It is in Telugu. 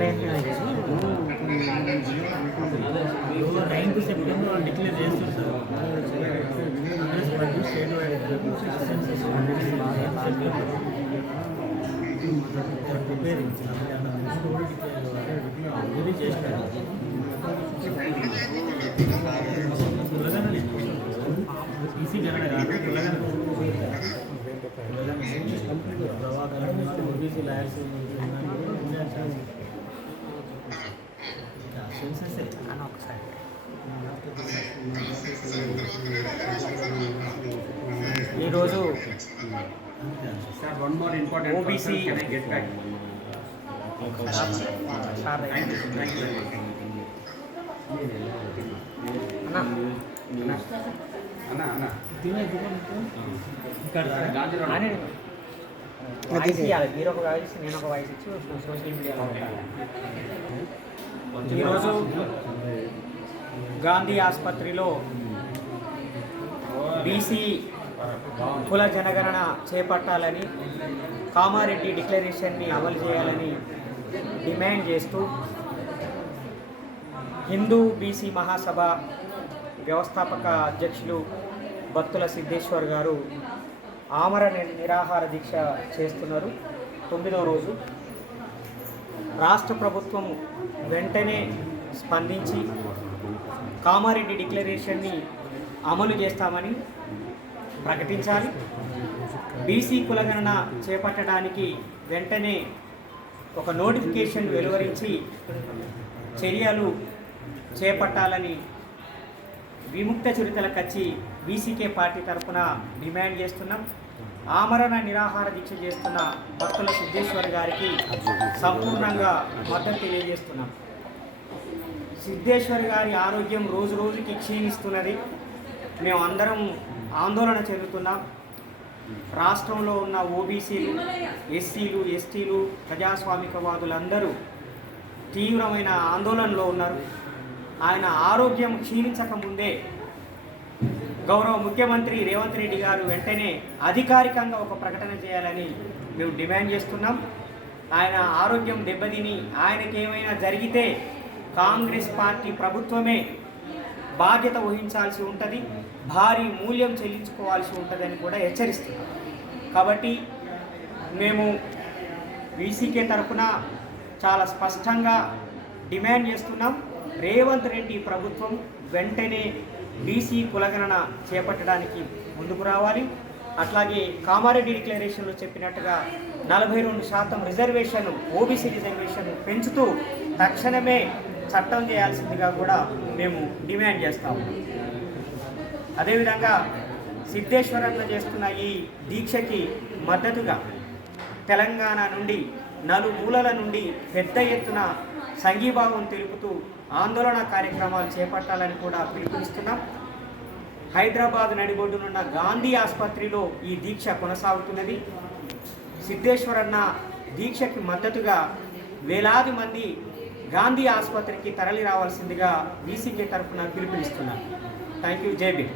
ప్రయత్నం చేసి 9th సెప్టెంబర్ డిక్లేర్ చేస్తారు సార్. ప్రిపేరింగ్ ఇది చేస్తారు. ఈసీ జరగడ కాదు ఓబీసీ లాయర్స్ అని ఒకసారి ఈరోజు ఓబీసీ వాయిస్ ఇవ్వాలి. మీరు ఒక వాయిస్ నేను ఒక వాయిస్ ఇచ్చి సోషల్ మీడియాలో ఈరోజు గాంధీ ఆసుపత్రిలో బీసీ కుల జనగణన చేపట్టాలని, కామారెడ్డి డిక్లరేషన్ని అమలు చేయాలని డిమాండ్ చేస్తూ హిందూ బీసీ మహాసభ వ్యవస్థాపక అధ్యక్షులు బత్తుల సిద్ధేశ్వర్ గారు ఆమరణ నిరాహార దీక్ష చేస్తున్నారు. 9వ రోజు రాష్ట్ర ప్రభుత్వం వెంటనే స్పందించి కామారెడ్డి డిక్లరేషన్ని అమలు చేస్తామని ప్రకటించాలి. బీసీ కులగణన చేపట్టడానికి వెంటనే ఒక నోటిఫికేషన్ వెలువరించి చర్యలు చేపట్టాలని విముక్త చరితల కచ్చి బీసీకే పార్టీ తరఫున డిమాండ్ చేస్తున్నాం. ఆమరణ నిరాహార దీక్ష చేస్తున్న భక్తుల సిద్ధేశ్వర్ గారికి సంపూర్ణంగా మద్దతు తెలియజేస్తున్నాం. సిద్ధేశ్వర్ గారి ఆరోగ్యం రోజు రోజుకి క్షీణిస్తున్నది. మేము అందరం ఆందోళన చెందుతున్నాం. రాష్ట్రంలో ఉన్న ఓబీసీలు, ఎస్సీలు, ఎస్టీలు, ప్రజాస్వామికవాదులందరూ తీవ్రమైన ఆందోళనలో ఉన్నారు. ఆయన ఆరోగ్యం క్షీణించక ముందే గౌరవ ముఖ్యమంత్రి రేవంత్ రెడ్డి గారు వెంటనే అధికారికంగా ఒక ప్రకటన చేయాలని మేము డిమాండ్ చేస్తున్నాం. ఆయన ఆరోగ్యం దెబ్బతిని ఆయనకి ఏమైనా జరిగితే కాంగ్రెస్ పార్టీ ప్రభుత్వమే బాధ్యత వహించాల్సి ఉంటుంది, భారీ మూల్యం చెల్లించుకోవాల్సి ఉంటుందని కూడా హెచ్చరిస్తున్నాం. కాబట్టి మేము బీసీకే తరఫున చాలా స్పష్టంగా డిమాండ్ చేస్తున్నాం. రేవంత్ రెడ్డి ప్రభుత్వం వెంటనే బీసీ కులగణన చేపట్టడానికి ముందుకు రావాలి. అట్లాగే కామారెడ్డి డిక్లరేషన్లో చెప్పినట్టుగా 42% రిజర్వేషన్, ఓబీసీ రిజర్వేషన్ పెంచుతూ తక్షణమే చట్టం చేయాల్సిందిగా కూడా మేము డిమాండ్ చేస్తాము. అదేవిధంగా సిద్ధేశ్వరంలో చేస్తున్న ఈ దీక్షకి మద్దతుగా తెలంగాణ నుండి నలుమూలల నుండి పెద్ద ఎత్తున సంఘీభావం తెలుపుతూ ఆందోళన కార్యక్రమాలు చేపట్టాలని కూడా పిలుపునిస్తున్నాం. హైదరాబాద్ నడిబొడ్డునున్న గాంధీ ఆసుపత్రిలో ఈ దీక్ష కొనసాగుతున్నది. సిద్ధేశ్వరన్న దీక్షకి మద్దతుగా వేలాది మంది గాంధీ ఆసుపత్రికి తరలి రావాల్సిందిగా బీసీకే తరఫున పిలుపునిస్తున్నాం. Thank you. జై భీమ్.